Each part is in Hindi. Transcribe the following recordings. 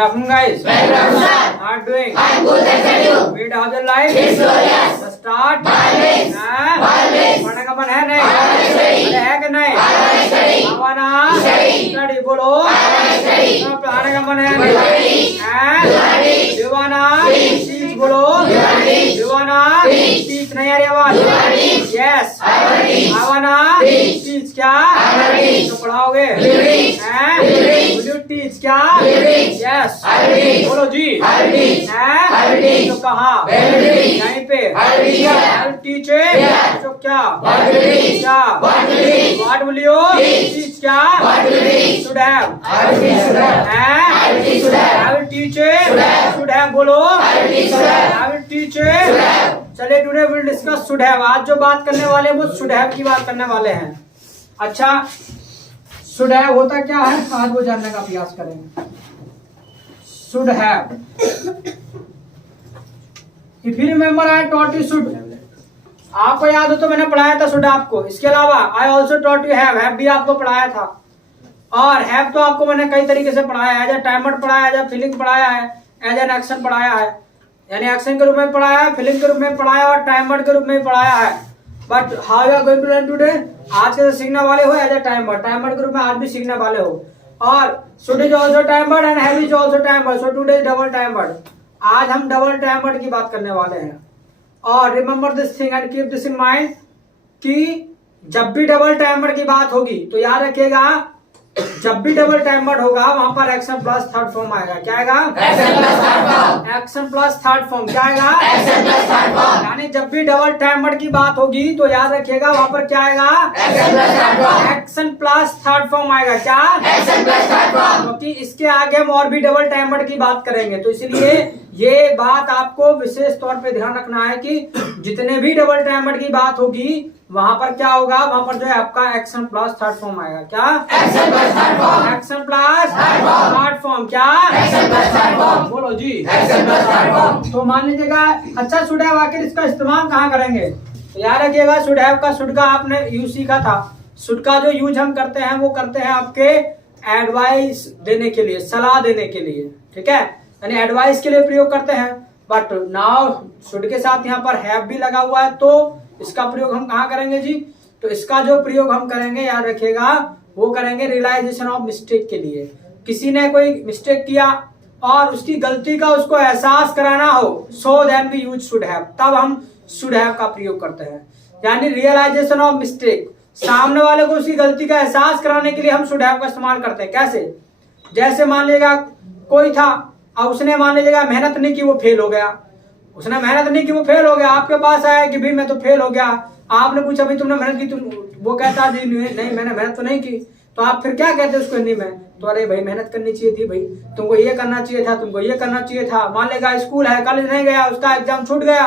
Good afternoon, guys. Very good, sir. How are you doing? I am good, thank you. Meet how's your life? It's glorious. Let's start. Always. Always. पढ़ने का मन है नहीं? Always study. अरे है कि नहीं? Always study. आवाना? Study. Study बोलो. Always study. पढ़ने का मन है Study. हैं? Study. दीवाना? Teach. Teach बोलो. Study. दीवाना? Teach. Teach नहीं आ रही आवाज? Study. Yes. Study. आवाना? Teach. Teach क्या? Study. तो पढ़ाओगे? Teach. हैं? Teach. Will you teach क्या? Teach. Yes. Teach. बोलो जी. Teach. हैं? Teach. तो कहाँ? Teach. यहीं पे. Teach. Teacher Yeah. तो क्या? Teach. क्या? Teach. What will you Teach. teach क्या? Teach. Should have. Should have. हैं? Should have. I will teach it. Should have. Should have बोलो. Should have. I will teach it. Should have. चलिए today will discuss should have. आज जो बात करने वाले हैं वो शुड हैव की बात करने वाले हैं। अच्छा, शुड हैव होता क्या है आज वो जानने का प्रयास करेंगे। Should have, if you remember I taught you should, आपको याद हो तो मैंने पढ़ाया था शुड आपको। इसके अलावा I also taught you have भी आपको पढ़ाया था। और हैव तो आपको मैंने कई तरीके से पढ़ाया है, एज ए टाइमर पढ़ाया है, एज ए फीलिंग पढ़ाया है, एज एन एक्शन पढ़ाया है। यानी एक्शन के रूप में पढ़ाया है, फीलिंग के रूप में पढ़ाया और टाइमर के रूप में पढ़ाया है। But how you are going to learn today, आज के सीखने वाले हो एज ए टाइमर, टाइमर के रूप में आज भी सीखने वाले हो। और should is also timer and have is also timer, so today is double timer. आज हम डबल टाइमर की बात करने वाले हैं। और remember this thing and keep this in mind कि जब भी डबल टाइमर की बात होगी तो याद रखिएगा, जब भी डबल टाइमर होगा वहां पर एक्शन प्लस थर्ड फॉर्म आएगा। क्या आएगा? Action plus third form. Action plus third form. क्या आएगा? Action plus third form. यानी जब भी डबल टाइमर की बात होगी तो याद रखिएगा वहां पर क्या आएगा? Action plus third form. Action plus third form आएगा। क्या? Action plus third form. क्योंकि इसके आगे हम और भी डबल टाइमर की बात करेंगे, तो इसलिए ये बात आपको विशेष तौर पे ध्यान रखना है कि जितने भी डबल टाइमर की बात होगी वहां पर क्या होगा, वहां पर जो है आपका एक्शन प्लस थर्ड फॉर्म आएगा। क्या? Action plus third form. Action plus Third form. Third form. क्या? Action plus third form. बोलो जी। Action plus third form. तो मान लीजिएगा, अच्छा शुड हैव आखिर इसका इस्तेमाल कहाँ करेंगे, तो याद रखिएगा शुड हैव का, शुड का आपने यूज सीखा था। शुड का जो यूज हम करते हैं वो करते हैं आपके एडवाइस देने के लिए, सलाह देने के लिए, ठीक है, यानी एडवाइस के लिए प्रयोग करते हैं। बट नाउ शुड के साथ यहाँ पर हैव भी लगा हुआ है, तो इसका प्रयोग हम कहाँ करेंगे जी, तो इसका जो प्रयोग हम करेंगे याद रखिएगा वो करेंगे रियलाइजेशन ऑफ मिस्टेक के लिए। किसी ने कोई मिस्टेक किया और उसकी गलती का उसको एहसास कराना हो, so then we use should have, तब हम शुड हैव का प्रयोग करते हैं। यानी रियलाइजेशन ऑफ मिस्टेक, सामने वाले को उसकी गलती का एहसास कराने के लिए हम शुड हैव का इस्तेमाल करते हैं। कैसे? जैसे मान लीजिएगा कोई था और उसने मान लीजिएगा मेहनत नहीं की, वो फेल हो गया। उसने मेहनत नहीं की, वो फेल हो गया, आपके पास आया कि भाई मैं तो फेल हो गया। आपने पूछा भाई तुमने मेहनत की, तुम, वो कहता जी नहीं मैंने मेहनत तो नहीं की। तो आप फिर क्या कहते उसको हिंदी में, तो अरे भाई मेहनत करनी चाहिए थी, भाई तुमको ये करना चाहिए था, तुमको ये करना चाहिए था। मान लेगा स्कूल है, कॉलेज नहीं गया, उसका एग्जाम छूट गया,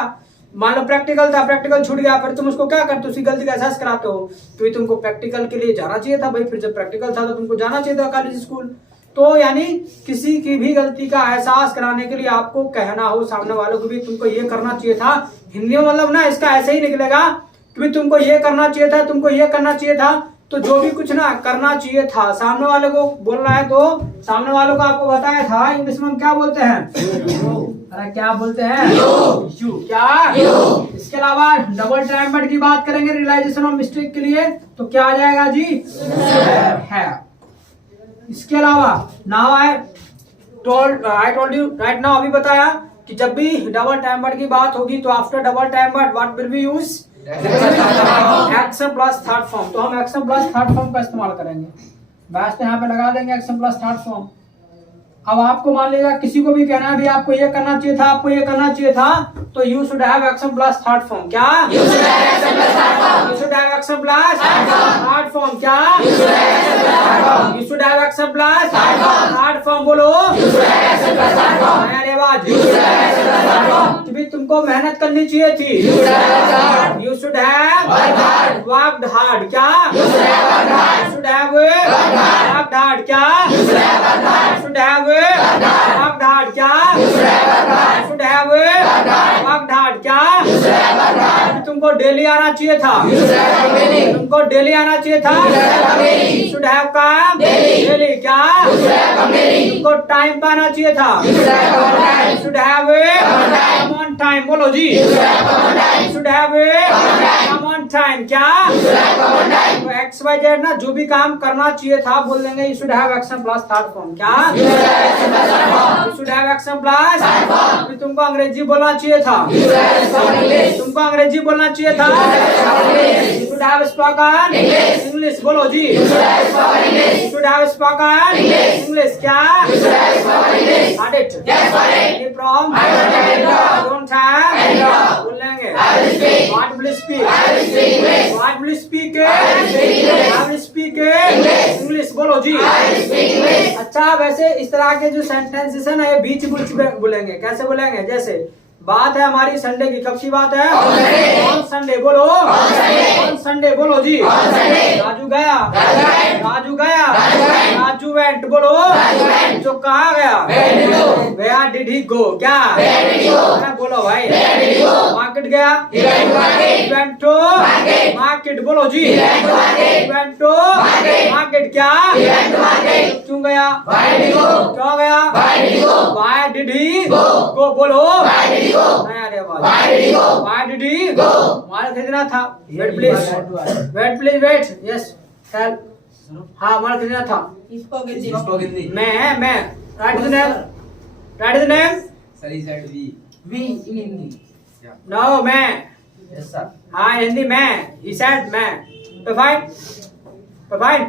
मान लो प्रैक्टिकल था, प्रैक्टिकल छूट गया, फिर तुम उसको क्या करते हो, उसकी गलती का एहसास कराते हो कि तुमको प्रैक्टिकल के लिए जाना चाहिए था भाई, फिर जब प्रैक्टिकल था तो तुमको जाना चाहिए था कॉलेज स्कूल। तो यानी किसी की भी गलती का एहसास कराने के लिए आपको कहना हो सामने वालों को भी तुमको ये करना चाहिए था। हिंदी में मतलब ना इसका ऐसे ही निकलेगा कि तुमको ये करना चाहिए था, तुमको ये करना चाहिए था। तो जो भी कुछ ना करना चाहिए था सामने वाले को बोलना है, तो सामने वालों को आपको बताया था इंग्लिश में हम क्या बोलते हैं, अरे क्या बोलते हैं, यू। क्या? इसके अलावा डबल टाइमर की बात करेंगे रियलाइजेशन ऑफ मिस्टेक के लिए, तो क्या आ जाएगा जी, है। इसके अलावा now I told you right now, अभी बताया कि जब भी डबल टाइमर की बात होगी तो after double timer what will be use, action plus third form. तो हम एक्शन प्लस थर्ड फॉर्म का इस्तेमाल करेंगे। बैच यहाँ पे लगा देंगे एक्शन प्लस थर्ड फॉर्म। अब आपको मान लीजिएगा किसी को भी कहना है भी आपको ये करना चाहिए था, आपको ये करना चाहिए था, तो you should have action plus third form. क्या? You should have action plus third form. You should have action plus third form. क्या? You should have action plus third form. You should have action plus Third form. Third form. बोलो। You should have action plus third form. नया रिवाज। You should have action plus third form. कि भी तुमको मेहनत करनी चाहिए थी। You should have worked hard. You should have Worked hard. worked hard. क्या? You should have worked hard. You should have worked hard. क्या? You should have worked hard. You should have worked hard. क्या? You should have worked hard. You should have worked hard. क्या? You should have worked hard. तुमको डेली आना चाहिए था। You should have come daily. तुमको डेली आना चाहिए था। You should have come daily. You should have come Daily. daily. क्या? You should have come early. तुमको टाइम पे आना चाहिए था। You should have come on time. You should have come on time, बोलो जी। You should have come on time. You should have come on time, क्या? You should have come on time. तो XYZ ना जो भी काम करना चाहिए था बोल देंगे you should have action plus third form, क्या? You should have action plus third form. You should have action plus Third form. अभी तुमको अंग्रेजी बोलना चाहिए था। You should have spoken English. तुमको अंग्रेजी बोलना चाहिए था। You should have spoken English. You should have spoken English, बोलो जी। You should have spoken English. You should have spoken English. English, क्या? You should have spoken English. Got it? Yes, got it. Any problem? I don't have any problem. Don't have? Any problem. बोल लेंगे। I will speak. What will you speak? I will speak English. What will you speak? I will speak English. I will speak English. English, बोलो जी। I will speak English. अच्छा, वैसे इस तरह के जो सेंटेंसेस है ना ये बीच बीच में बोलेंगे। कैसे बोलेंगे? जैसे बात है हमारी संडे की, कब की बात है? On Sunday. On Sunday, बोलो। On Sunday. On Sunday, बोलो जी। On Sunday. राजू गया। राजू went. राजू गया। राजू went. राजू went, बोलो। राजू went. जो कहाँ गया? Where did he go? Where did he go? क्या? Where did he go? हाँ, बोलो भाई। Where did he go? Market गया। He went to market. He went to Market. market, बोलो जी। He went to market. He went to Market. market, क्या? He went to market. क्यों गया? Why did he go? क्यों गया? Why did he go? Why did he Go. go, बोलो। Why did he go? नहीं आ रही आवाज। Why did he go? Why did he Go. माल खरीदना था। Wait please. Wait please, wait. Yes. Tell. हाँ, माल खरीदना था। मैं write the name. Write the name. Sir, he said we. No, मैं। Yes, sir. हाँ, हिंदी मैं। He said मैं। तो fine. तो fine.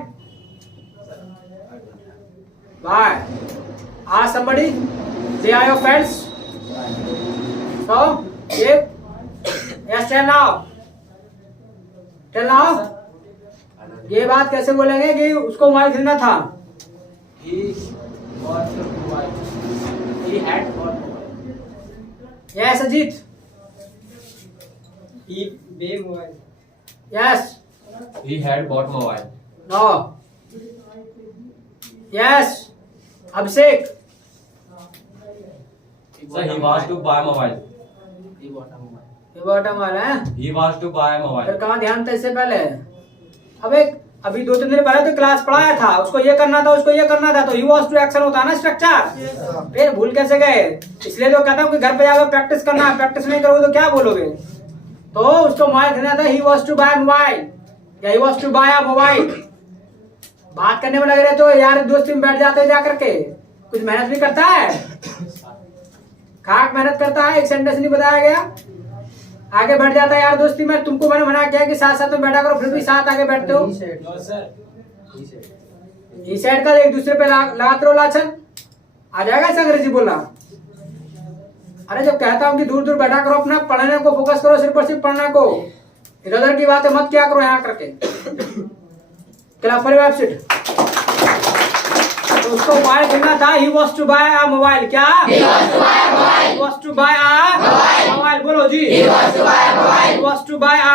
Why? Ask somebody. They are your friends. So, if yes, tell now. Tell now. ये बात कैसे बोलेंगे कि उसको मोबाइल खरीदना था? He bought the mobile. He had bought mobile. Yes, Ajit. He bought mobile. Yes. He had bought mobile. No. Yes. Abhishek. So he was to buy mobile. He bought a mobile. ये बॉटम वाला है। He was to buy फिर mobile. कहाँ ध्यान था इससे पहले? अभी 2-3 दिन पहले तो क्लास पढ़ाया था, उसको ये करना था, उसको ये करना था, तो ही वॉज टू एक्शन होता है ना स्ट्रक्चर। फिर भूल कैसे गए? इसलिए तो कहता हूँ कि घर पे जाकर प्रैक्टिस करना है, प्रैक्टिस नहीं करोगे तो क्या बोलोगे? तो उसको मोबाइल खरीदना था, he was to buy mobile या he was to buy a mobile. बात करने में लग रहे तो यार दोस्ती में बैठ जाते जा करके, कुछ मेहनत भी करता है, खाक मेहनत करता है। एक सेंटेंस नहीं बताया गया, आगे बढ़ जाता है यार दोस्ती में। तुमको मैंने मना किया कि साथ साथ में बैठा करो, फिर भी साथ आगे बैठते हो। No, sir. He said. इस साइड का एक दूसरे पे लगाते रहो लाछन, आ जाएगा इसे अंग्रेजी बोलना। अरे जब कहता हूँ कि दूर दूर बैठा करो, अपना पढ़ने को फोकस करो, सिर्फ और सिर्फ पढ़ने को, इधर उधर की बातें मत क्या करो यहाँ करके। क्लास फॉर वेबसाइट तो उसको मोबाइल खरीदना था, he was to buy a mobile. क्या? He was to buy a mobile. He was to buy a mobile, बोलो जी। He was to buy a mobile. He was to buy a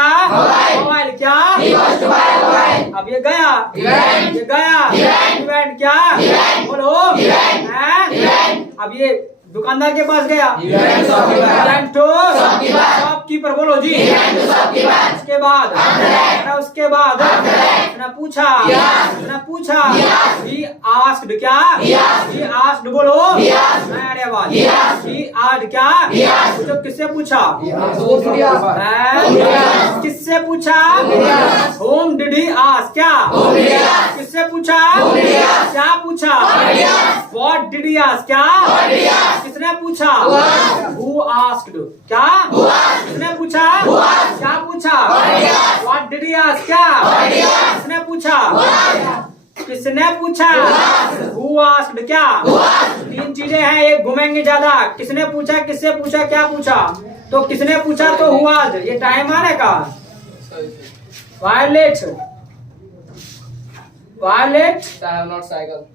mobile, क्या? He was to buy a mobile. अब ये गया, He went. ये गया, He went. He went, क्या? He went. बोलो। He went. हैं? He went. अब ये दुकानदार के पास गया, He went to shopkeeper. He went to Shopkeeper. Shopkeeper, बोलो जी। He went to shopkeeper. उसके बाद After that. अरे उसके बाद After that. उसने पूछा, He asked. उसने पूछा, He asked. He asked, क्या? He asked. He asked, बोलो। He asked. नहीं आ रही आवाज। He asked. He asked, क्या? He asked. तो किससे पूछा? Whom did he ask? हैं? किससे पूछा? Whom did he ask? Whom did he ask? क्या? Whom did he ask? किससे पूछा? Whom did he ask? क्या पूछा? What did he ask? What did he ask? क्या? What did he ask? किसने पूछा? Who asked? Who asked? क्या? Who asked? किसने पूछा? Who asked? क्या पूछा? What did he ask? What did he ask? क्या? What did he ask? किसने पूछा? Who asked? किसने पूछा? Who asked? Who asked? क्या? Who asked? 3 चीजें हैं, एक घूमेंगे ज्यादा। किसने पूछा, किससे पूछा, क्या पूछा? तो किसने पूछा तो हुआ। ये टाइम आने का। Violet violet. I have not cycle.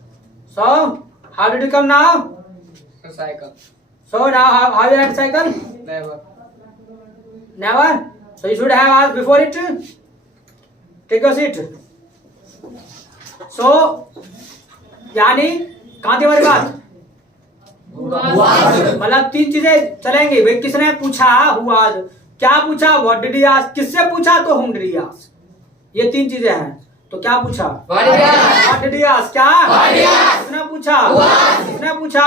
So how did you come now? Cycle. So now how you had cycle? Never. Never. So you should have asked before it. Take your seat. So यानी कहाँ थी हमारी बात? मतलब 3 चीजें चलेंगी भाई। किसने पूछा, हुआ, क्या पूछा, व्हाट डिड ही आस्क, किससे पूछा तो हुम डिड ही आस्क। ये 3 चीजें हैं। तो क्या पूछा? What did he ask? What did he ask, क्या? What did he ask? किसने पूछा? किसने पूछा?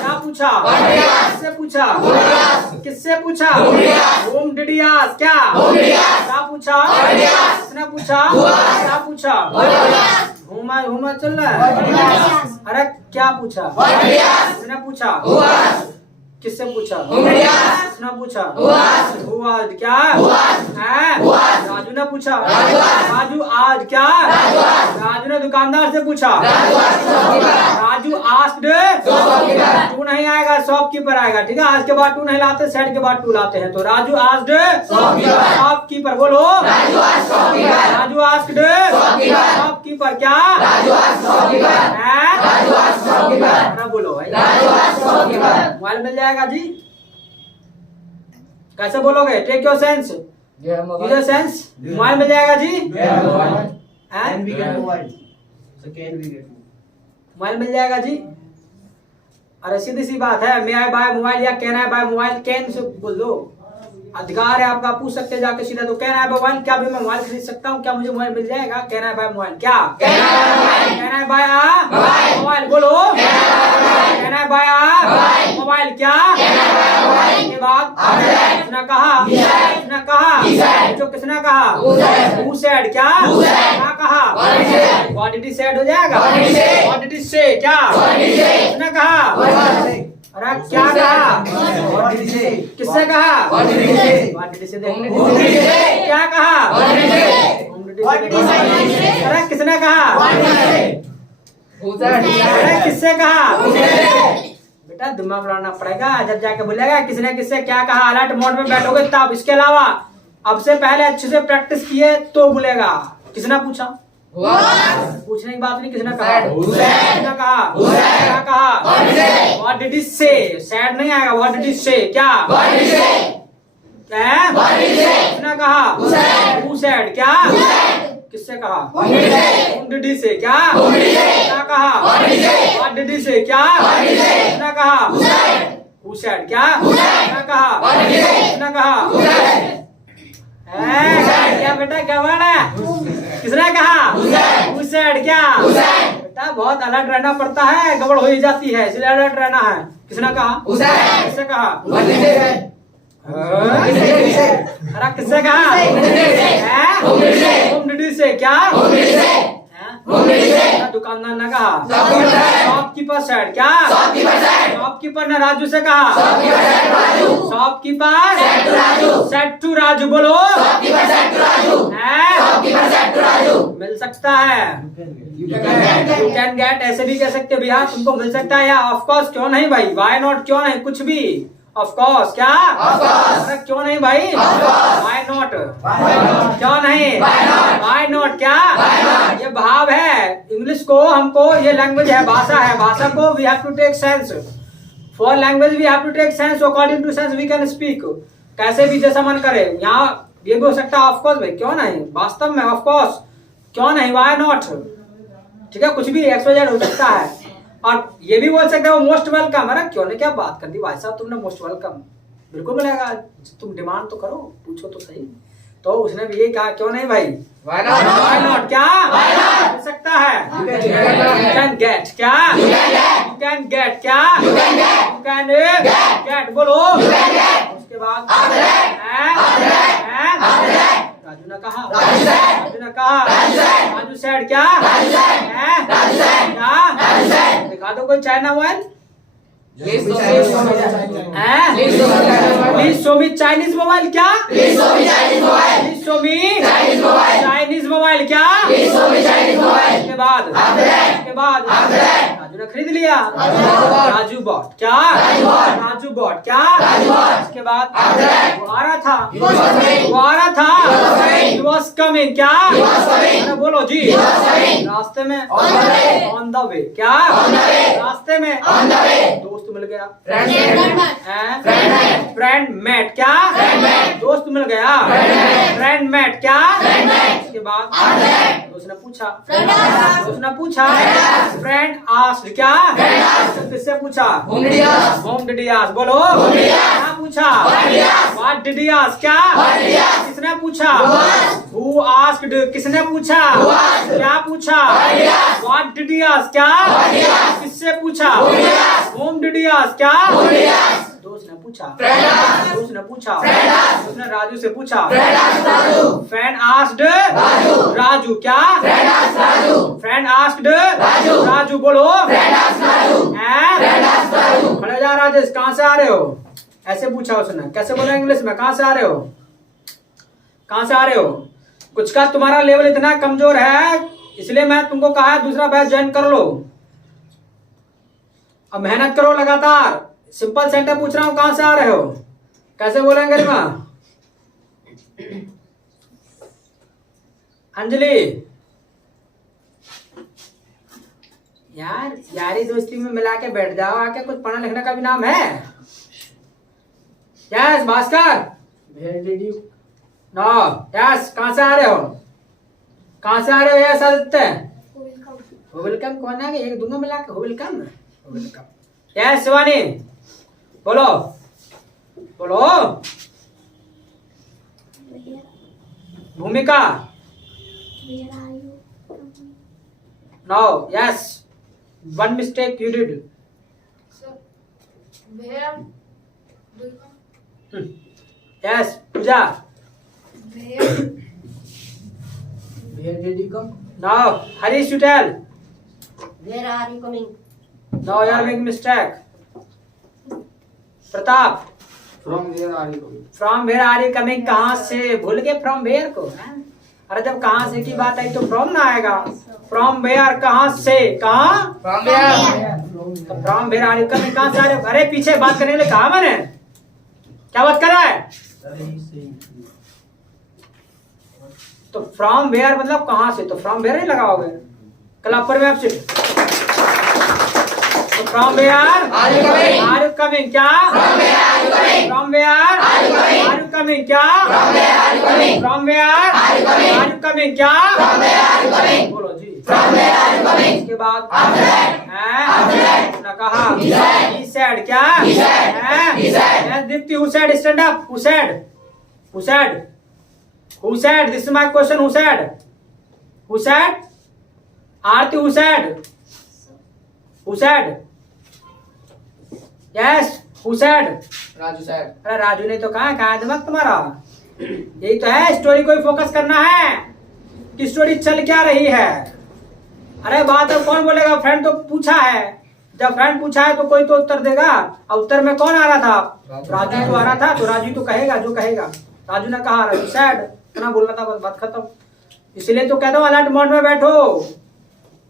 क्या पूछा? किससे पूछा? किससे पूछा? Whom did he ask? क्या? क्या पूछा? किसने पूछा? क्या पूछा? घूमा चल रहा है। अरे क्या पूछा? किसने पूछा? किससे पूछा? किसने पूछा? आज क्या? राजू ने पूछा। राजू आज क्या? राजू ने दुकानदार से पूछा। राजू आस्क्ड, टू नहीं आएगा, शॉपकीपर आएगा। ठीक है, आज के बाद टू नहीं लाते, सेट के बाद टू लाते हैं। तो राजू आस्क्ड शॉपकीपर, बोलो। राजू आस्क्ड शॉपकीपर, क्या? बोलो भाई। मोबाइल मिल जाएगा जी? कैसे बोलोगे? Take your sense, user sense. Mobile मिल जाएगा जी? मोबाइल मिल जाएगा जी? अरे सीधी सी बात है, मे आई बाय मोबाइल या can I buy mobile? Can से बोल दो, अधिकार है आपका, पूछ सकते हैं जाके सीधा। तो कैन आई बाय मोबाइल, क्या भी मैं मोबाइल खरीद सकता हूँ? क्या मुझे मोबाइल मिल जाएगा? कैन आई बाय मोबाइल, क्या? कैन आई बाय मोबाइल, बोलो। कैन आई बाय मोबाइल, क्या? के बाद किसने कहा? किसने कहा? जो किसने कहा? Who said, क्या? क्या कहा? What did he said हो जाएगा? What did he say, क्या? किसने कहा? अरे क्या कहा? किससे कहा? What did he say? क्या कहा? अरे किसने कहा? अरे किससे कहा? बेटा दिमाग लगाना पड़ेगा, जब जाके बोलेगा किसने किससे क्या कहा, अलर्ट मोड में बैठोगे तब। इसके अलावा अब से पहले अच्छे से प्रैक्टिस किए तो बोलेगा। किसने पूछा? पूछने की बात नहीं, किसने कहा? किसने कहा? क्या कहा? What did he say? Sad नहीं आएगा, what did he say, क्या? किसने कहा? Who said, क्या? किससे कहा? Whom did he say, क्या? क्या कहा? What did he say, क्या? किसने कहा? Who said, क्या? क्या कहा? किसने कहा? क्या बेटा क्या वर्ड है? किसने कहा? Who said, क्या? बेटा बहुत अलर्ट रहना पड़ता है, गड़बड़ हो ही जाती है, इसलिए अलर्ट रहना है। किसने कहा? किससे कहा? अरे किससे कहा? Whom did he say, क्या? दुकानदार ने कहा। शॉपकीपर सेड, क्या? शॉपकीपर ने राजू से कहा। शॉपकीपर सेड टू राजू, बोलो। मिल सकता है, यू कैन गेट, ऐसे भी कह सकते भैया तुमको मिल सकता है, या ऑफ कोर्स क्यों नहीं भाई, व्हाई नॉट क्यों नहीं, कुछ भी। ऑफ कोर्स, क्या? अरे क्यों नहीं भाई, व्हाई नॉट क्यों नहीं, व्हाई नॉट, क्या? ये भाव है। इंग्लिश को हमको, ये लैंग्वेज है, भाषा है, भाषा को we have to take sense. For language we have to take sense, according to sense we can speak. कैसे भी जैसा मन करे। यहाँ ये भी हो सकता है ऑफ कोर्स भाई, क्यों नहीं, वास्तव में ऑफ कोर्स क्यों नहीं, व्हाई नॉट। ठीक है, कुछ भी XYZ हो सकता है। और ये भी बोल सकते हो मोस्ट वेलकम। अरे क्यों नहीं, क्या बात कर दी भाई साहब तुमने, मोस्ट वेलकम बिल्कुल मिलेगा, तुम डिमांड तो करो, पूछो तो सही। तो उसने भी ये कहा, क्यों नहीं भाई, व्हाई नॉट, क्या? मिल सकता है। यू कैन गेट, क्या? यू कैन गेट, क्या? यू कैन गेट, बोलो। उसके बाद राजू ने कहा, राजू ने कहा, राजू सेड, क्या? क्या? दिखा दो कोई China mobile. Please show me Chinese mobile, क्या? Please show me Chinese mobile, क्या? इसके बाद राजू ने खरीद लिया। राजू बॉट, क्या? राजू बॉट, क्या? इसके बाद वो आ रहा था, he was coming, क्या? अरे बोलो जी, रास्ते में, ऑन द वे, क्या? रास्ते में, दोस्त मिल गया, फ्रेंड मेट, क्या? दोस्त मिल गया, फ्रेंड मेट, क्या? इसके बाद उसने पूछा, फ्रेंड आस्क्ड, क्या? किससे पूछा? होम डिड ही आस्क, बोलो। क्या पूछा? व्हाट डिड ही आस्क, क्या? किसने पूछा? हु आस्क्ड, किसने पूछा? क्या पूछा? व्हाट डिड ही आस्क, क्या? किससे किससे पूछा? Whom did he ask? क्या? दोस्त ने पूछा। दोस्त ने पूछा। उसने राजू से पूछा। Friend asked Raju. क्या? Friend asked Raju. बोलो। खड़े जा राजेश, कहाँ से आ रहे हो? ऐसे पूछा उसने। कैसे बोला इंग्लिश में? कहाँ से आ रहे हो? कहाँ से आ रहे हो? कुछ का तुम्हारा लेवल इतना कमजोर है, इसलिए मैं तुमको कहा है दूसरा बैच ज्वाइन कर लो। अब मेहनत करो लगातार। सिंपल सेंटेंस पूछ रहा हूं, कहां से आ रहे हो? कैसे बोलेंगे गरिमा? अंजलि, यार यारी दोस्ती में मिला के बैठ जाओ आके, कुछ पढ़ना लिखने का भी नाम है। Yes Bhaskar, Where did you? No yes, कहां से आ रहे हो? कहां से आ रहे हो? यस आदित्य, वेलकम कौन है? एक दूंगा मिला के वेलकम। यस शिवानी, बोलो बोलो। Bhumika, no yes, one mistake you did. Sir, where do you come? Yes Pooja, Where did you come? No Harish, you tell. Where are you coming? No you are making mistake. Pratap, From where are you coming? From where are you coming? कहां से? भूल गए फ्रॉम वेयर को? अरे जब कहां से की बात आई तो फ्रॉम ना आएगा। फ्रॉम वेयर, कहां से? कहां? From where are you coming, कहां से आ रहे हो? अरे पीछे बात करने के लिए कहा मैंने, क्या बात कर रहा है? तो फ्रॉम वेयर मतलब कहां से, तो फ्रॉम वेयर नहीं लगाओगे। क्लब पर वेबसाइट, तो from where are you coming? क्या? From where are you coming? क्या? From where are you coming? क्या? बोलो जी। इसके बाद उसने कहा he said। क्या? मैं Deepti, who said? stand up। who said? who said? who said? this is my question। who said? who said? Aarti, who said? who said? yes who said? Raju said. अरे राजू ने तो कहा है दिमाग तुम्हारा? यही तो है, स्टोरी को ही फोकस करना है कि स्टोरी चल क्या रही है। अरे बात अब कौन बोलेगा? फ्रेंड तो पूछा है, जब फ्रेंड पूछा है तो कोई तो उत्तर देगा। और उत्तर में कौन आ रहा था? राजू तो आ रहा था, तो राजू तो कहेगा जो कहेगा। राजू ने कहा राजू सैड, इतना बोलना था, बस बात खत्म। इसलिए तो कहता हूँ अलर्ट मोड में बैठो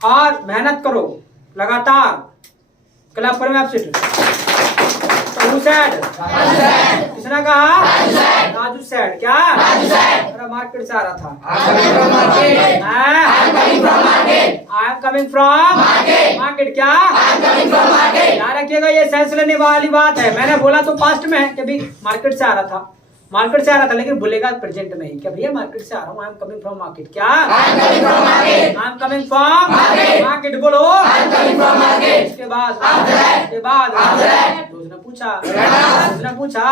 और मेहनत करो लगातार। क्लब पर वेबसाइट, तो सैड किसने कहा? राजू सैड। क्या? अरे मार्केट से आ रहा था। आई एम कमिंग फ्रॉम मार्केट। क्या? याद रखिएगा, ये सेंस लेने वाली बात है। मैंने बोला तो पास्ट में है कि भी मार्केट से आ रहा था, मार्केट से आ रहा था, लेकिन भूलेगा प्रेजेंट में ही क्या भैया मार्केट से आ रहा हूँ। I am coming from market. क्या? I am coming from market. बोलो। इसके बाद उसने पूछा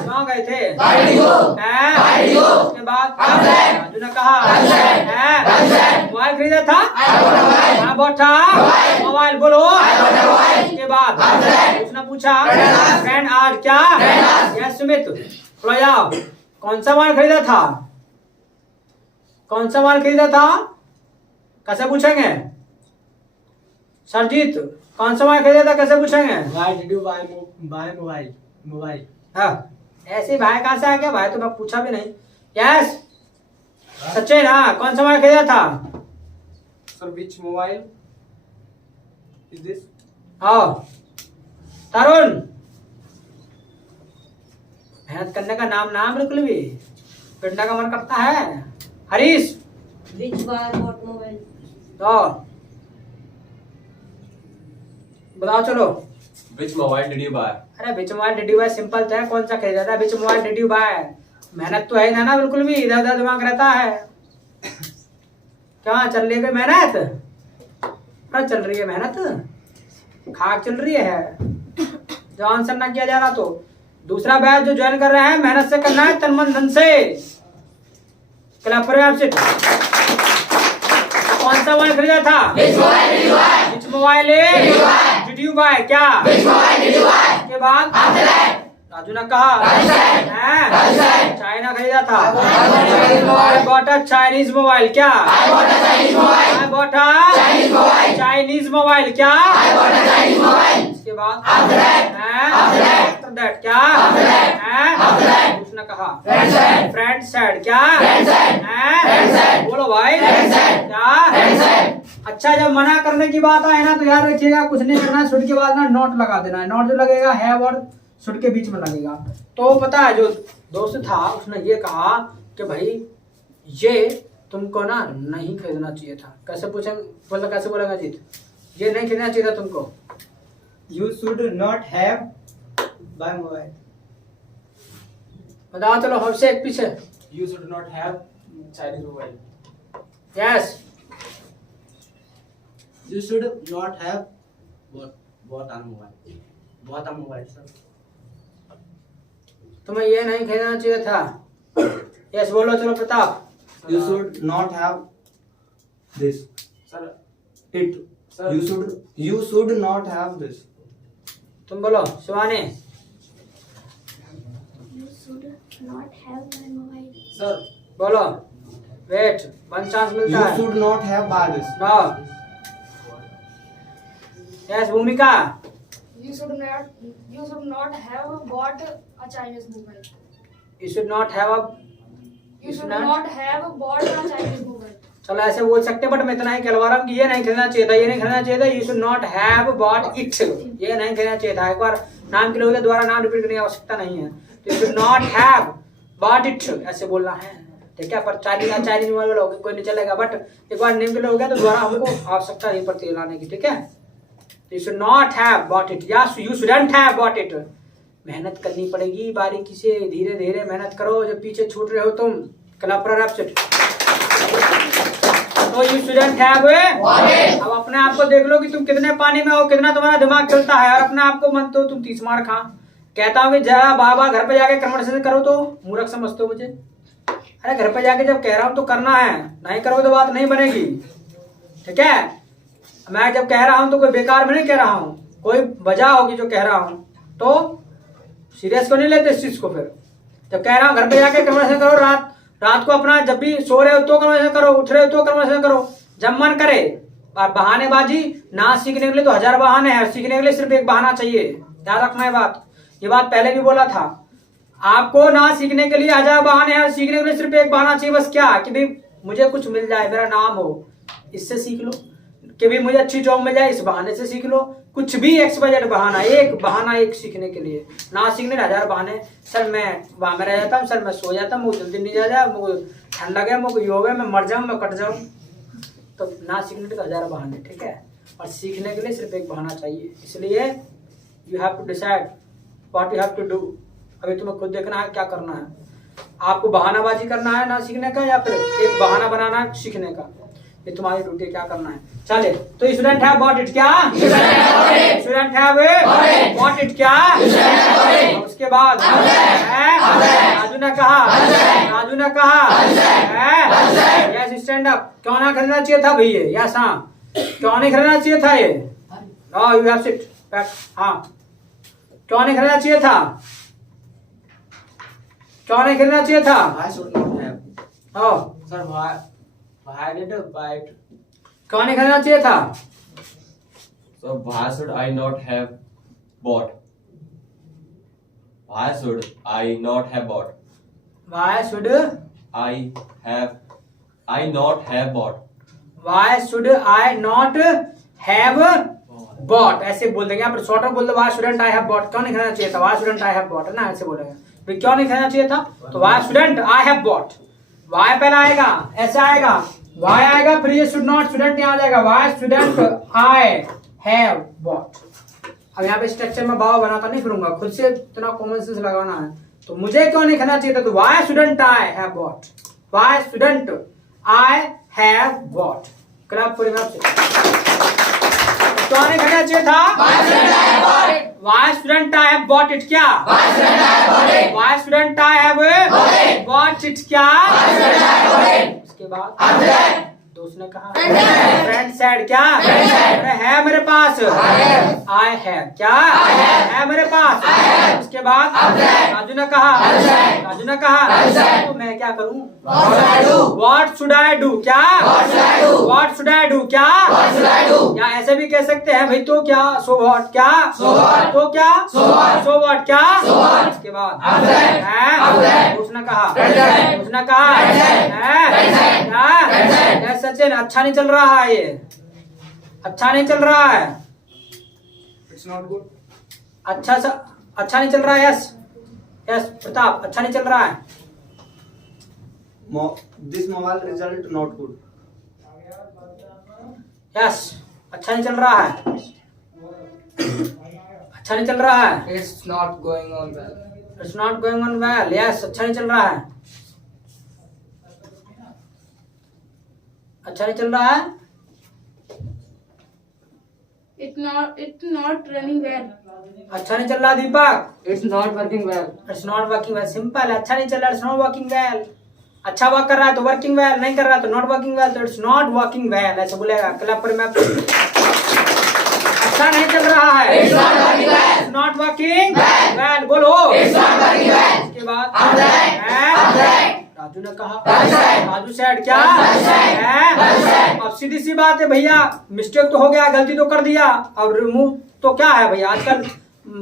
कहाँ गए थे? उसके बाद राजू ने कहा मोबाइल खरीदा था। कहाँ बॉट था? मोबाइल। बोलो। इसके बाद उसने पूछा फ्रेंड आज। क्या? यस सुमित, जाओ। कौन सा माल खरीदा था? कौन सा माल खरीदा था? कैसे पूछेंगे? सरजीत, कौन सा माल खरीदा था? कैसे पूछेंगे? Why did you buy mobile? हाँ, ऐसे भाई कहाँ से आ गया? भाई तो मैं पूछा भी नहीं। यस सचिन, हाँ, कौन सा माल खरीदा था? Sir, which mobile is this? हाँ, तरुण, मेहनत करने का नाम बिल्कुल भी पिटने का मन करता है। Harish, Which boy bought mobile? तो बताओ चलो। Which mobile did you buy? अरे which mobile did you buy simple तो है, कौन सा खरीदा था? Which mobile did you buy, मेहनत तो है ना बिल्कुल भी, इधर उधर दिमाग रहता है। क्या चल रही है मेहनत? क्या चल रही है मेहनत? खाक चल रही है जो आंसर ना किया जा रहा। तो दूसरा बैच जो ज्वाइन कर रहे हैं, मेहनत से करना है, तन मन धन से। क्लब पर आपसे कौन सा मोबाइल खरीदा था? Which mobile did you buy क्या के बाद राजू ने कहा चाइना खरीदा था I bought a Chinese mobile क्या I bought a Chinese mobile क्या इसके बाद आफ्टर दैट क्या उसने कहा फ्रेंड सेड क्या बोलो भाई क्या अच्छा जब मना करने की बात आए ना तो याद रखिएगा कुछ नहीं करना है शुड के बाद ना नॉट लगा देना है नॉट जो लगेगा हैव और शुड के बीच में लगेगा तो पता है जो दोस्त था उसने ये कहा कि भाई ये तुमको ना नहीं खरीदना चाहिए था कैसे पूछे बोला कैसे बोलेगा जीत ये नहीं खरीदना चाहिए था तुमको You should not have buy mobile. बताओ चलो हमसे एक पीछे You should not have Chinese mobile. Yes You should not have bought a mobile. Bought a mobile, sir. तुम्हें ये नहीं खरीदना चाहिए था यस बोलो चलो Pratap You should not have this. Sir, It. Sir. You should not have this. तुम बोलो Shivani You should not have my mobile. sir, बोलो वेट वन चांस मिलता You है should not have buy this. No yes Bhumika You should not have bought a Chinese mobile. You should not have a You should not have bought a Chinese mobile. चलो ऐसे बोल सकते बट मैं इतना ही कहलवा रहा हूँ कि ये नहीं खरीदना चाहिए था ये नहीं खरीदना चाहिए था you should not have bought it ये नहीं खरीदना चाहिए था एक बार नाम के लोग दोबारा नाम रिपीट करने की आवश्यकता नहीं है you should not have bought it ऐसे बोलना है ठीक है पर चाइनीज मोबाइल वाला कोई नहीं चलेगा बट एक बार नेम के लोग हो गया तो दोबारा हमको आवश्यकता नहीं पड़ती लाने की ठीक है you should not have bought it या you shouldn't have bought it मेहनत करनी पड़ेगी बारीकी से धीरे धीरे मेहनत करो जब पीछे छूट रहे हो तुम तो यू स्टूडेंट हैव अब अपने आप को देख लो कि तुम कितने पानी में हो कितना तुम्हारा दिमाग चलता है और अपने आप को मन तो तुम 30 मार खा कहता हूँ कि जरा बाबा घर पे जाके कन्वर्सेशन करो तो मूर्ख समझते हो मुझे अरे घर पे जाके जब कह रहा हूँ तो करना है नहीं करोगे तो बात नहीं बनेगी ठीक है मैं जब कह रहा हूँ तो कोई बेकार में नहीं कह रहा हूँ कोई वजह होगी जो कह रहा हूँ तो सीरियस क्यों नहीं लेते इस चीज को फिर जब कह रहा हूँ घर पे जाके कन्वर्सेशन करो रात को अपना जब भी सो रहे हो तो कन्वर्सेशन करो उठ रहे हो तो कन्वर्सेशन करो जब मन करे और बहानेबाजी ना सीखने के लिए तो 1000 बहाने हैं सीखने के लिए सिर्फ एक बहाना चाहिए याद रखना ये बात पहले भी बोला था आपको ना सीखने के लिए 1000 बहाने हैं सीखने के लिए सिर्फ एक बहाना चाहिए बस क्या कि भाई मुझे कुछ मिल जाए मेरा नाम हो इससे सीख लो कि भाई मुझे अच्छी जॉब मिल जाए इस बहाने से सीख लो कुछ भी XYZ बहाना एक सीखने के लिए ना सीखने 1000 बहाने सर मैं वहां में रह जाता हूँ सर मैं सो जाता हूँ मुझे जल्दी नहीं जा मुझे ठंड लगे मुझे हो गया मैं मर जाऊँ मैं कट जाऊँ तो ना सीखने के 1000 बहाने ठीक है और सीखने के लिए सिर्फ एक बहाना चाहिए इसलिए you have to decide what you have to do अभी तुम्हें खुद देखना है क्या करना है आपको बहानाबाजी करना है ना सीखने का या फिर एक बहाना बनाना है सीखने का ये तुम्हारी ड्यूटी क्या करना है चले तो स्टूडेंट हैव बॉट इट क्या स्टूडेंट हैव बॉट इट क्या उसके बाद राजू ने कहा यस स्टैंड अप क्यों ना खरीदना चाहिए था भैया यस हाँ क्यों नहीं खरीदना चाहिए था ये यू हैव सिट हाँ क्यों नहीं खरीदना चाहिए था क्यों नहीं खरीदना चाहिए था I should not have. O sir, why did you buy it? क्यों नहीं खरीदना चाहिए था So why should I not have bought? Why should I not have bought? Why should I not have bought? I not have bought ऐसे बोल देंगे आप शॉर्टर बोल दो why shouldn't I have bought क्यों नहीं खरीदना चाहिए था why shouldn't I have bought है ना ऐसे बोलेंगे भाई क्यों नहीं खरीदना चाहिए था तो why shouldn't I have bought why पहला आएगा ऐसा आएगा why आएगा फिर ये should not shouldn't यहाँ आ जाएगा why shouldn't I have bought अब यहाँ पे स्ट्रक्चर में भाव बनाता नहीं फिरूंगा खुद से इतना कॉमन सेंस लगाना है तो मुझे क्यों नहीं खरीदना चाहिए था तो why shouldn't I have bought why shouldn't I have bought club पूरी बात क्यों नहीं खरीदना चाहिए था why shouldn't I have bought it क्या why shouldn't I have bought it क्या उसके बाद उसने कहा फ्रेंड सेड क्या अरे है मेरे पास आई हैव क्या है मेरे पास उसके बाद राजू ने कहा तो मैं क्या करूं व्हाट शुड आई डू क्या व्हाट शुड आई डू क्या या ऐसे भी कह सकते हैं भाई तो क्या सो व्हाट क्या तो क्या सो व्हाट क्या उसके बाद है उसने कहा है सचिन अच्छा नहीं चल रहा है ये अच्छा नहीं चल रहा है It's not good. अच्छा नहीं चल रहा है यस प्रताप अच्छा नहीं चल रहा है This mobile result not good. Yes अच्छा नहीं चल रहा है अच्छा नहीं चल रहा है It's not going on well. It's not going on well yes अच्छा नहीं चल रहा है अच्छा नहीं चल रहा है It's not running well. अच्छा नहीं चल रहा दीपक It's not working well. It's not working well simple है अच्छा नहीं चल रहा इट्स नॉट वर्किंग वेल अच्छा वर्क कर रहा है तो वर्किंग वेल नहीं कर रहा तो नॉट वर्किंग वेल तो इट्स नॉट वर्किंग वेल ऐसे बोलेगा क्लब पर मैं अच्छा नहीं चल रहा है इट्स नॉट वर्किंग वेल बोलो इसके बाद राजू ने कहा राजू सेड क्या अब सीधी सी बात है भैया मिस्टेक तो हो गया गलती तो कर दिया अब रिमूव तो क्या है भैया आजकल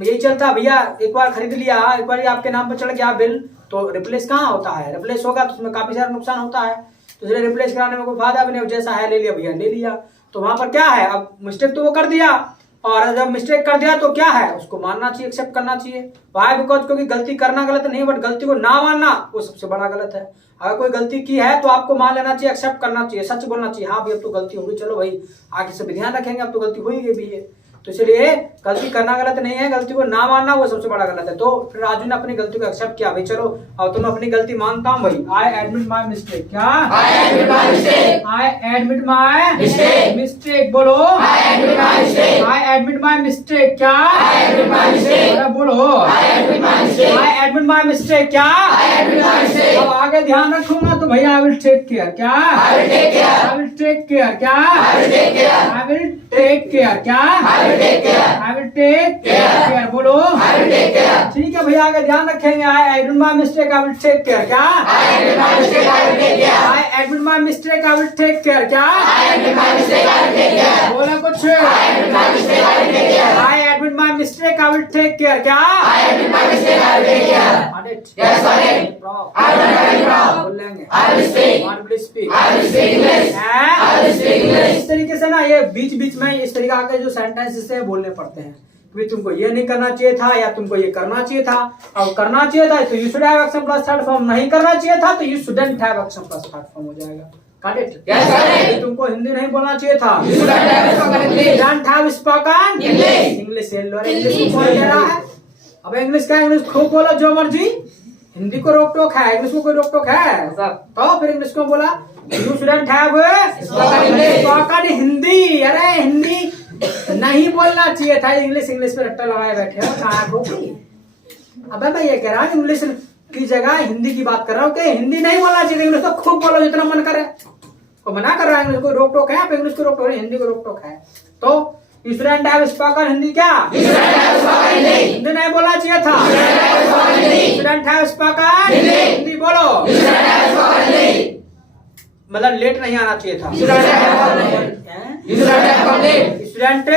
यही चलता है भैया एक बार खरीद लिया एक बार आपके नाम पर चढ़ गया बिल तो रिप्लेस कहाँ होता है रिप्लेस होगा तो उसमें काफी सारा नुकसान होता है तो इसलिए रिप्लेस कराने में कोई फायदा भी नहीं जैसा है ले लिया भैया ले लिया तो वहां पर क्या है अब मिस्टेक तो वो कर दिया और जब मिस्टेक कर दिया तो क्या है उसको मानना चाहिए एक्सेप्ट करना चाहिए वाई बिकॉज क्योंकि गलती करना गलत नहीं बट गलती को ना मानना वो सबसे बड़ा गलत है अगर कोई गलती की है तो आपको मान लेना चाहिए एक्सेप्ट करना चाहिए सच बोलना चाहिए हाँ भाई अब तो गलती होगी चलो भाई आगे से भी ध्यान रखेंगे अब तो गलती हो ही भी है तो इसलिए गलती करना गलत नहीं है गलती को ना मानना वो सबसे बड़ा गलत है तो फिर राजू ने अपनी गलती को एक्सेप्ट किया भाई चलो अब तुम अपनी गलती मानता हूँ भाई आई एडमिट माई मिस्टेक क्या आई एडमिट माई मिस्टेक बोलो आई एडमिट माई मिस्टेक क्या बोलो आई एडमिट माई मिस्टेक क्या अब आगे ध्यान रखूंगा तो भैया आई विल टेक केयर क्या आई विल टेक केयर क्या आई विल टेक केयर क्या I will take care बोलो ठीक है भैया आगे ध्यान रखेंगे I admit my mistake I will take care क्या I admit my mistake I will take care क्या बोला कुछ I admit my mistake I will take care क्या बोल लेंगे इस तरीके से ना ये बीच बीच में इस तरीके के जो सेंटेंसेस है बोलने पड़ते हैं कि तुमको ये नहीं करना चाहिए था या तुमको ये करना चाहिए था अब करना चाहिए था तो you should have action plus third form नहीं करना चाहिए था तो you shouldn't have action plus third form हो जाएगा Got it? Yes, sir. तुमको हिंदी नहीं बोलना चाहिए था shouldn't have spoken English English बोल रहा है अब इंग्लिश का इंग्लिश खूब बोलो जो मर्जी हिंदी को रोक टोक है इंग्लिश को कोई रोक टोक है तो फिर इंग्लिश को बोला you shouldn't have spoken Hindi अरे हिंदी नहीं बोलना चाहिए था इंग्लिश इंग्लिश पे रट्टा लगाए बैठे हो कहाँ को अबे मैं ये कह रहा हूँ इंग्लिश की जगह हिंदी की बात कर रहा हूँ कि हिंदी नहीं बोलना चाहिए इंग्लिश तो खूब बोलो जितना मन करे को मना कर रहा है इंग्लिश को रोक टोक है इंग्लिश को रोक टोक हिंदी को रोक टोक है तो you shouldn't have spoken Hindi क्या हिंदी नहीं बोलना चाहिए था शुडंट हैव स्पोकन हिंदी बोलो मतलब लेट नहीं आना चाहिए था student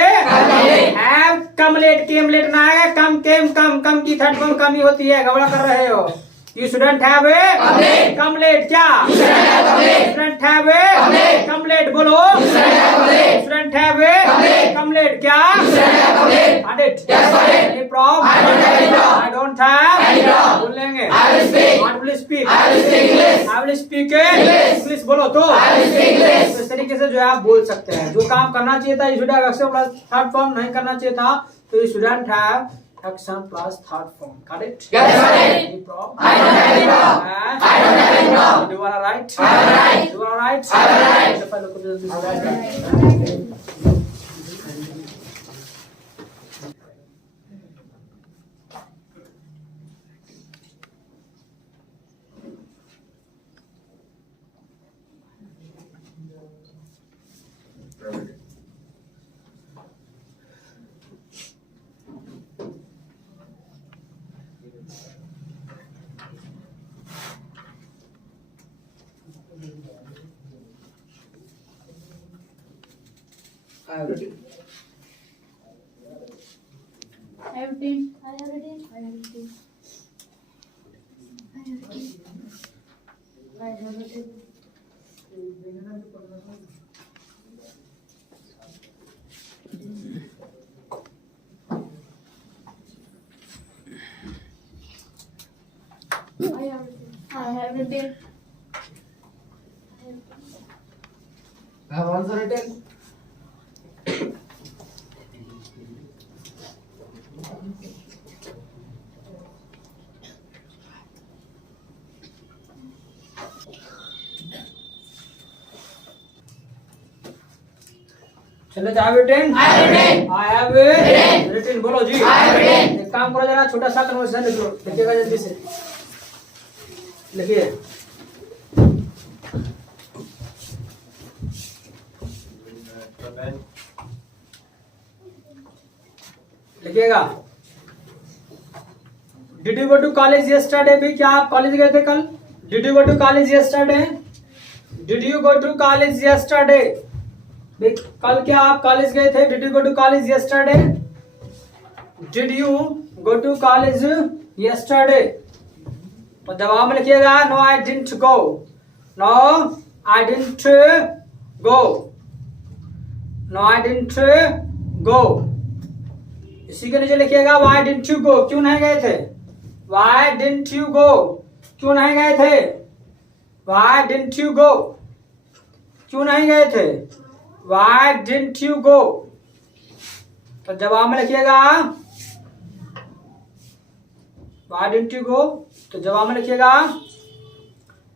have come late came late ना आएगा कम केम कम की थर्ड फॉर्म कम ही होती है गड़बड़ कर रहे हो you shouldn't have come late क्या शुडंट हैव कम लेट बोलो शुडंट हैव कम लेट क्या आई डोंट हैव बोलेंगे what will speak I will speak English बोलो तो इस तरीके से जो है आप बोल सकते हैं जो काम करना चाहिए था you should have action plus third form नहीं करना चाहिए था तो you shouldn't have action plus third form. Got it? Yes, sir. Any problem? I don't have any problem. I don't have any problem. You are right? I am right. You are right? I am right. The fellow could do this. I have written. I have written. I have written. I have written. I have written. I have written. I have written. I have written. I have also written. चलो I have written. I have written. I have Written. written. बोलो जी. I have written. एक काम करो जरा छोटा सा कन्वर्सेशन लिख लो. लिखिएगा जल्दी से. लिखिए. लिखिएगा. Did you go to college yesterday? भी क्या आप कॉलेज गए थे कल? Did you go to college yesterday? Did you go to college yesterday? भी कल क्या आप कॉलेज गए थे? Did you go to college yesterday? Did you go to college yesterday? तो जवाब में लिखिएगा No, I didn't go. No, I didn't go. No, I didn't go. इसी के नीचे लिखिएगा Why didn't you go? क्यों नहीं गए थे? Why didn't you go? क्यों नहीं गए थे? Why didn't you go? क्यों नहीं गए थे? Why didn't you go? तो जवाब में लिखिएगा Why didn't you go? तो जवाब में लिखिएगा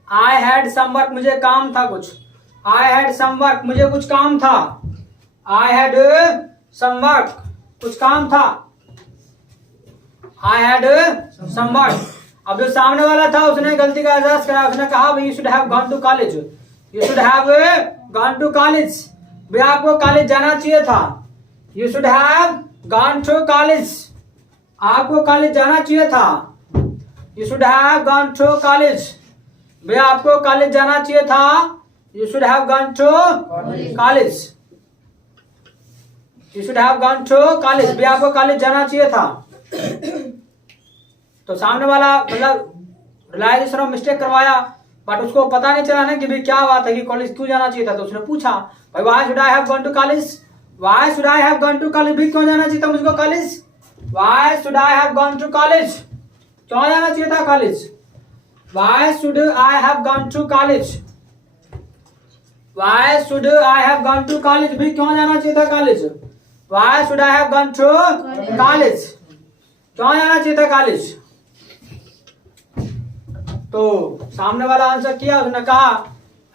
I had some work. मुझे काम था कुछ. I had some work. मुझे कुछ काम था. I had some work. कुछ काम था. I had some work. अब जो सामने वाला था उसने गलती का एहसास करा. उसने कहा you should have gone to college. You should have gone to college. भाई आपको कॉलेज जाना चाहिए था. You should have gone to college. आपको कॉलेज जाना चाहिए था. You should have gone to college. भाई आपको कॉलेज जाना चाहिए था. You should have gone to college. You should have gone to college. भाई आपको कॉलेज जाना चाहिए था. तो सामने वाला मतलब रियलाइजेशन ऑफ मिस्टेक करवाया, बट उसको पता नहीं चला ना कि भाई क्या बात है कि कॉलेज क्यों जाना चाहिए था. तो उसने पूछा भाई why should I have gone to college. Why should I have gone to college. भी क्यों जाना चाहिए था मुझको college. Why should I have gone to college. क्यों जाना चाहिए था college. Why should I have gone to college. Why should I have gone to college. भी क्यों जाना चाहिए था college. Why should I have gone to college. क्यों जाना चाहिए था कॉलेज. तो सामने वाला आंसर किया. उसने कहा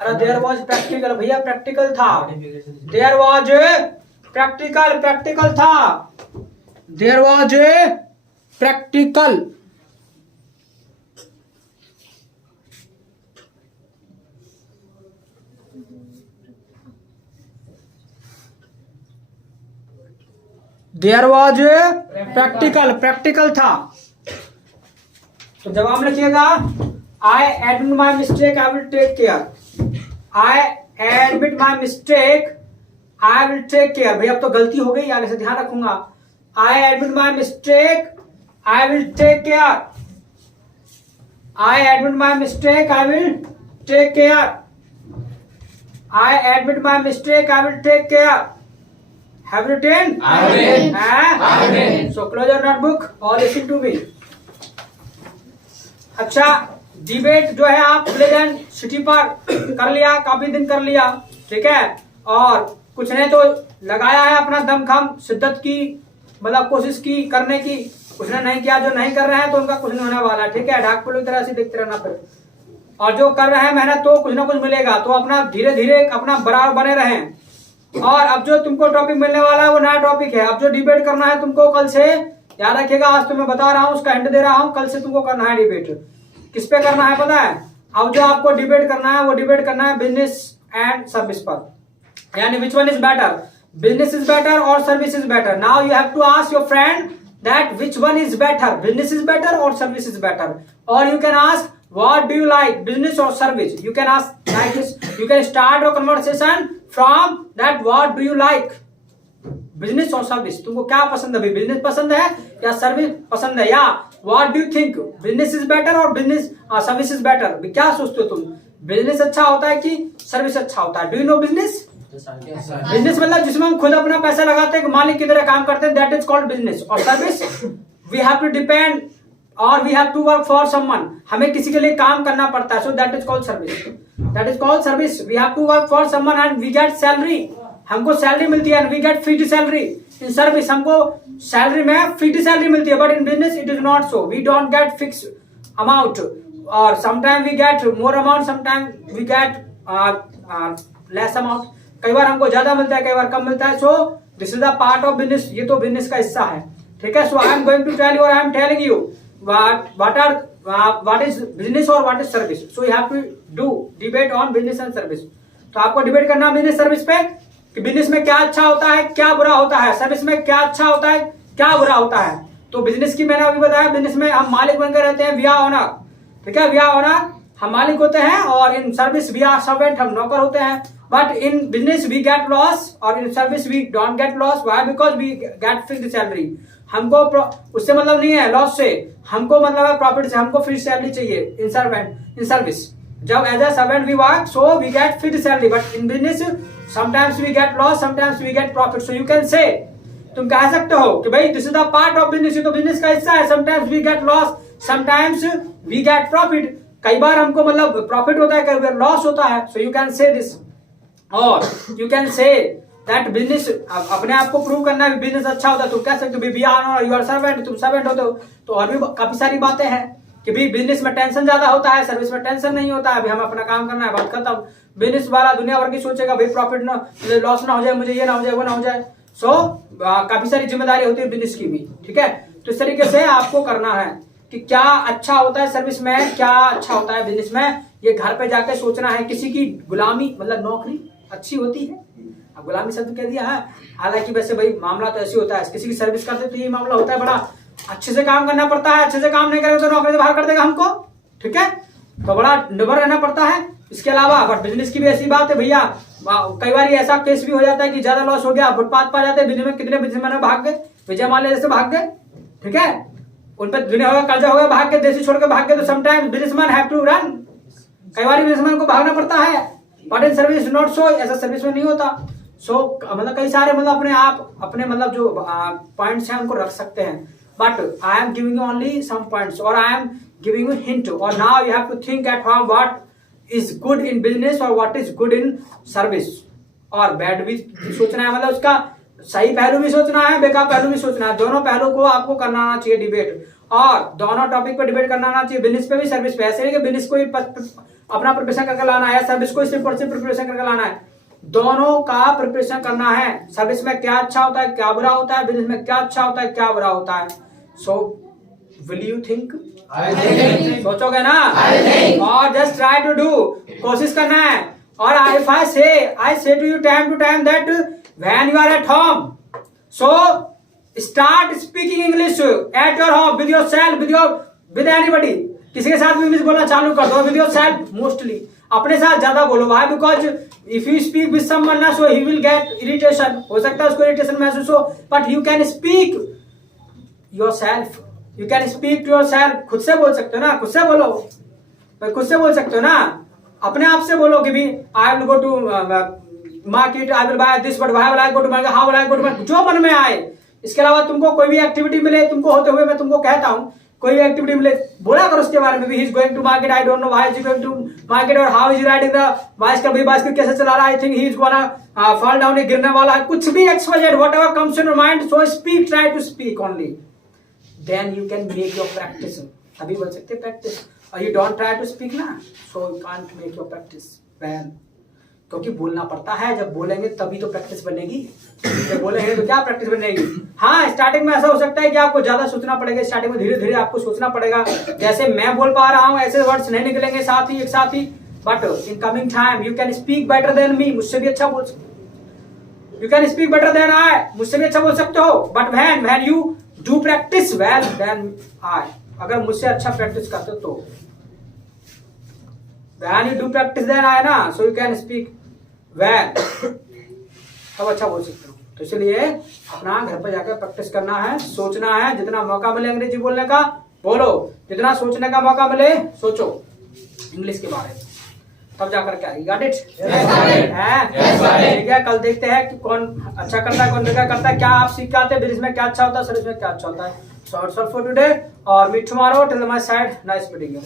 अरे देयर वाज प्रैक्टिकल. भैया प्रैक्टिकल था. देयर वाज प्रैक्टिकल था. There was practical. There was practical था. तो जवाब में लिखिएगा I admit my mistake. I will take care. I admit my mistake. I will take care. भाई अब तो गलती हो गई, आगे से ध्यान रखूंगा. I admit my mistake. I will take care. I admit my mistake. I will take care. I admit my mistake. I will take care. Have you written? I have written. I have written. So close your notebook or listen to me. अच्छा, डिबेट जो है आप प्लेजेंट सिटी पर कर लिया, काफी दिन कर लिया, ठीक है. और कुछ ने तो लगाया है अपना दमखम, शिद्दत की, मतलब कोशिश की करने की. कुछ ने नहीं किया. जो नहीं कर रहे हैं तो उनका कुछ नहीं होने वाला, ठीक है. ढाक की तरह से देखते रहना फिर. और जो कर रहे हैं मेहनत तो कुछ ना कुछ मिलेगा. तो अपना धीरे धीरे अपना बराबर बने रहें. और अब जो तुमको टॉपिक मिलने वाला है वो नया टॉपिक है. अब जो डिबेट करना है तुमको कल से, याद रखिएगा. आज तो मैं बता रहा हूँ, उसका हिंट दे रहा हूँ. कल से तुमको करना है डिबेट. किस पे करना है पता है. अब जो आपको डिबेट करना है वो डिबेट करना है बिजनेस एंड सर्विस पर. यानी which one is better, business is better और service is better. Now you have to ask your friend that which one is better, business is better और सर्विस इज बेटर. और you can ask what do you like, business or service. You can ask like this. You can start your conversation from that what do you like. Business और सर्विस, तुमको क्या पसंद है? बिजनेस पसंद है या सर्विस पसंद है? या what do you think, business is better और बिजनेस सर्विस इज बेटर? क्या सोचते हो तुम, बिजनेस अच्छा होता है कि सर्विस अच्छा होता है? Do you know business? Business मतलब जिसमें हम खुद अपना पैसा लगाते हैं, मालिक की तरह काम करते हैं, दैट इज कॉल्ड बिजनेस। और service, we have to depend और we have to work for someone, हमें किसी के लिए काम करना पड़ता है, so that is called service. That is called service. We have to work for someone and we get salary, हमको सैलरी मिलती है, and we get fixed salary. In service हमको सैलरी में फिक्स्ड सैलरी मिलती है, but in business it is not so, we don't get fix amount, और sometime we get more amount, sometime we get less amount. कई बार हमको ज्यादा मिलता है, कई बार कम मिलता है। So this is the part of business, ये तो बिजनेस का हिस्सा है, ठीक है। So I am going to tell you और I am telling you what is business और what is service. So you have to do debate on business and service. तो आपको डिबेट करना बिजनेस सर्विस पे कि बिजनेस में क्या अच्छा होता है, क्या बुरा होता है, सर्विस में क्या अच्छा होता है, क्या बुरा होता है। तो बिजनेस की मैंने अभी बताया, बिजनेस में हम मालिक बनकर रहते हैं, वी आर ओनर, ठीक है, वी आर ओनर, हम मालिक होते हैं, और in service we are servant, हम नौकर होते हैं। But in business we get loss और in service we don't get loss. Why? Because we get fixed salary. हमको उससे मतलब नहीं है लॉस से, हमको मतलब है प्रॉफिट से, हमको फिक्स्ड सैलरी चाहिए इन सर्वेंट, इन सर्विस। जब as a servant we work, so we get fixed salary, but in business sometimes we get loss, sometimes we get profit. So you can say, तुम कह सकते हो कि भाई this is the part of business, ये तो बिजनेस का हिस्सा है। Sometimes we get loss, sometimes we get profit, कई बार हमको मतलब प्रॉफिट होता है, कई बार लॉस होता है। So you can say this, और you can say that business, अपने आप को प्रूव करना है बिजनेस अच्छा होता है। तुम कह सकते हो be are you are servant, तुम सर्वेंट होते हो। तो और भी काफी सारी बातें हैं कि भाई बिजनेस में टेंशन ज्यादा होता है, सर्विस में टेंशन नहीं होता है। अभी हम अपना काम करना है, बात खत्म। बिजनेस वाला दुनिया भर की सोचेगा भाई प्रॉफिट ना, मुझे लॉस ना हो जाए, मुझे ये ना हो जाए, वो ना हो जाए। सो काफी सारी जिम्मेदारी होती है बिजनेस की भी, ठीक है। तो इस तरीके से आपको करना है कि क्या अच्छा होता है सर्विस में, क्या अच्छा होता है बिजनेस में, ये घर पे जाके सोचना है। किसी की गुलामी मतलब नौकरी अच्छी होती है, अब गुलामी शब्द कह दिया है, हालांकि वैसे भाई मामला तो ऐसे होता है, किसी की सर्विस करते तो ये मामला होता है, बड़ा अच्छे से काम करना पड़ता है, अच्छे से काम नहीं करेंगे तो नौकरी से बाहर कर देगा हमको, ठीक है। तो बड़ा निर्भर रहना पड़ता है। इसके अलावा बट बिजनेस की भी ऐसी बात है भैया, कई बार ऐसा केस भी हो जाता है कि ज्यादा लॉस हो गया, फुटपाथ पा जाते हैं। बिजनेस में कितने बिजनेसमैन भाग गए, विजय माल्या जैसे भाग गए, ठीक है, उन पर दुनिया होगा, कर्जा होगा, भाग के देश छोड़ के भाग गए। तो sometimes businessman have to run, कई बार बिजनेसमैन को भागना पड़ता है, but in service not so, ऐसा सर्विस में नहीं होता। सो मतलब कई सारे मतलब अपने आप अपने मतलब जो पॉइंट्स हैं उनको रख सकते हैं, but I am giving you only some points और I am giving you hint. और now you have to think at how what is good in business और what is good in service, और बैड भी सोचना है, मतलब उसका सही पहलू भी सोचना है, बेकार पहलू भी सोचना है। दोनों पहलू को आपको करना आना चाहिए डिबेट, और दोनों टॉपिक पर डिबेट करना आना चाहिए, बिजनेस पे भी सर्विस पे। ऐसे नहीं कि बिजनेस को ही अपना प्रिपरेशन करके लाना है, सर्विस को सिर्फ और सिर्फ प्रिपरेशन करके लाना है, दोनों का प्रिपरेशन करना है। सर्विस में क्या अच्छा होता है, क्या बुरा होता है, बिजनेस में क्या अच्छा होता है, क्या बुरा होता है। सो विल यू थिंक, सोचोगे ना, और जस्ट ट्राई टू डू, कोशिश करना है। और if I say to you time to time that when you are at home, so start speaking English at your home with your self, with anybody. किसी के साथ भी इंग्लिश बोलना चालू कर दो, विद योर सेल्फ मोस्टली, अपने साथ ज्यादा बोलो। Why? Because if you speak with someone ना, so he will get irritation, हो सकता है उसको इरिटेशन महसूस हो, but you can speak yourself, you can speak to yourself. खुद से बोल सकते हो ना, खुद से बोलो, खुद से बोल सकते हो ना, अपने आप से बोलो कि भी I will go to market, I will buy this, but why will I go to market, how will I go to market, जो मन में आए। इसके अलावा तुमको कोई भी एक्टिविटी मिले तुमको होते हुए, मैं तुमको कहता हूं कोई एक्टिविटी मिले, बोला करो उसके बारे में भी। He is going to market, I don't know why is going to market, और how is riding the bicycle, भाई बाइसिकल कैसे चला रहा है, I think he is gonna fall down, गिरने वाला है, कुछ भी XYZ, whatever comes in your mind, so speak, try to speak only, then you can make your practice. अभी बोल सकते प्रैक्टिस, और you don't try to speak ना, so you can't make your practice well, क्योंकि बोलना पड़ता है। जब बोलेंगे तभी तो प्रैक्टिस बनेगी, जब बोलेंगे तो क्या प्रैक्टिस बनेगी। हाँ, स्टार्टिंग में ऐसा हो सकता है कि आपको ज्यादा सोचना पड़ेगा, स्टार्टिंग में धीरे धीरे आपको सोचना पड़ेगा। जैसे मैं बोल पा रहा हूँ ऐसे वर्ड्स नहीं निकलेंगे साथ ही एक साथ ही, but in coming time you can speak better than me, मुझसे भी अच्छा बोल सकते, you can speak better than I, मुझसे भी अच्छा बोल सकते हो। But when you do practice well than I, अगर मुझसे अच्छा प्रैक्टिस करते हो तो when you do practice then I ना, so you can speak well, तब अच्छा बोल सकते हो। तो इसलिए अपना घर पर जाकर प्रैक्टिस करना है, सोचना है, जितना मौका मिले अंग्रेजी बोलने का बोलो, जितना सोचने का मौका मिले सोचो इंग्लिश के बारे में, तब जाकर के आएगी। Got it? ठीक है, कल देखते हैं कि कौन अच्छा करता है कौन बेकार करता है, क्या आप सीख के आते हैं ब्रिज में क्या अच्छा होता है, सर्विस में क्या अच्छा होता है। सो फॉर टुडे और meet tomorrow till my side, nice meeting you.